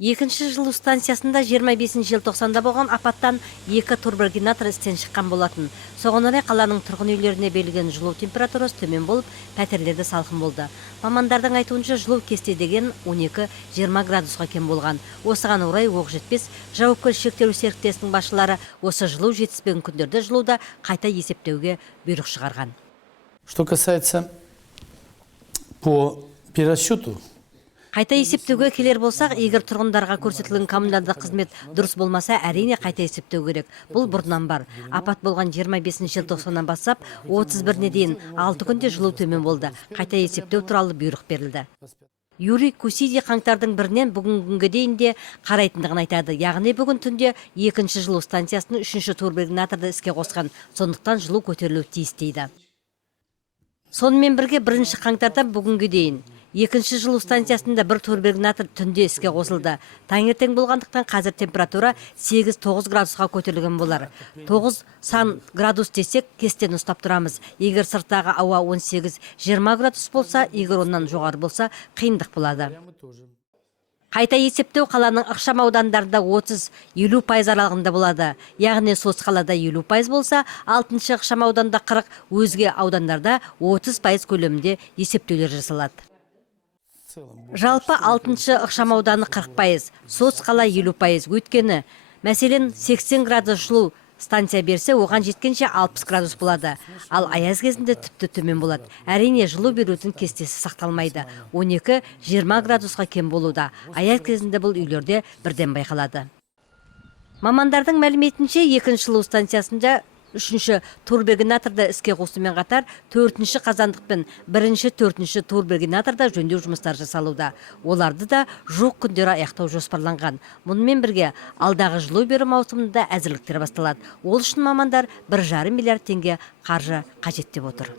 Екінші жылу станциясында 25 желтоқсанда болған апаттан 2 турбогенератор істен шыққан болатын. Соған орай қаланың тұрғын үйлеріне берілген жылу температурасы төмен болып, пәтерлерде салқын болды. Мамандардың айтуынша жылу кесте деген 12-20 градусқа кем болған. Осыған орай оқ жетпес жауапкершілігі шектеулі серіктестігінің басшылары осы жылу жетіспеген күндерде жылуды қайта есептеуге бұйрық шығарған. Что касается по перерасчету, Қайта есептеуге келер болсақ, егер тұрғындарға көрсетілген коммуналдық қызмет дұрыс болмаса, әрине қайта есептеу керек. Бұл бұрыннан бар. Апат болған 25 желтоқсаннан бастап 31-не дейін 6 күнде жылу төмен болды. Қайта есептеу туралы бұйрық берілді. Юрий Кусиди қаңтардың 1-нен бүгінгі күнге дейін де қарайтындығын айтады. Яғни бүгін түнде 2-ші жылу станциясының 3-ші турбогенераторды іске қосқан. Сондықтан жылу көтерілуі тиіс дейді. Сонымен бірге 1-ші қаңтардан бүгінге дейін 2-ші жылу станциясында бір турбогенератор түнде іске қосылды. Таңертең болғандықтан қазір температура 8-9 градусқа көтерілген болар. 9 градус десек кестен ұстап тұрамыз. Егер сырттағы ауа 18-20 градус болса, егер оннан жоғары болса, қиындық болады. Қайта есептеу қаланың ықшам аудандарында 30-50% аралығында болады. Яғни солтүстік қалада 50% болса, 6-шы ықшам ауданда 40, өзге аудандарда 30% көлемінде есептеулер жасалады. Жалпы 6-шы ықшам ауданы 40%, солтүстік қала 50%. Өйткені, мәселен 80 градус жылу станция берсе, оған жеткенше 60 градус болады. Ал аяз кезінде тіпті төмен болады. Әрине жылу берудің кестесі сақталмайды. 12-20 градусқа кем болуда. Аяз кезінде бұл үйлерде бірден байқалады. Мамандардың мәліметінше 2-ші жылу станциясында 3-ші турбогенераторды іске қосумен қатар 4-ші қазандық пен 1-ші 4-ші турбогенераторда жөндеу жұмыстары жасалуда. Оларды да жоқ күндері аяқтау жоспарланған. Мұнымен бірге алдағы жылу беру маусымында әзірліктер басталады. Ол үшін мамандар 1,5 миллиард теңге қаржы қажет деп отыр.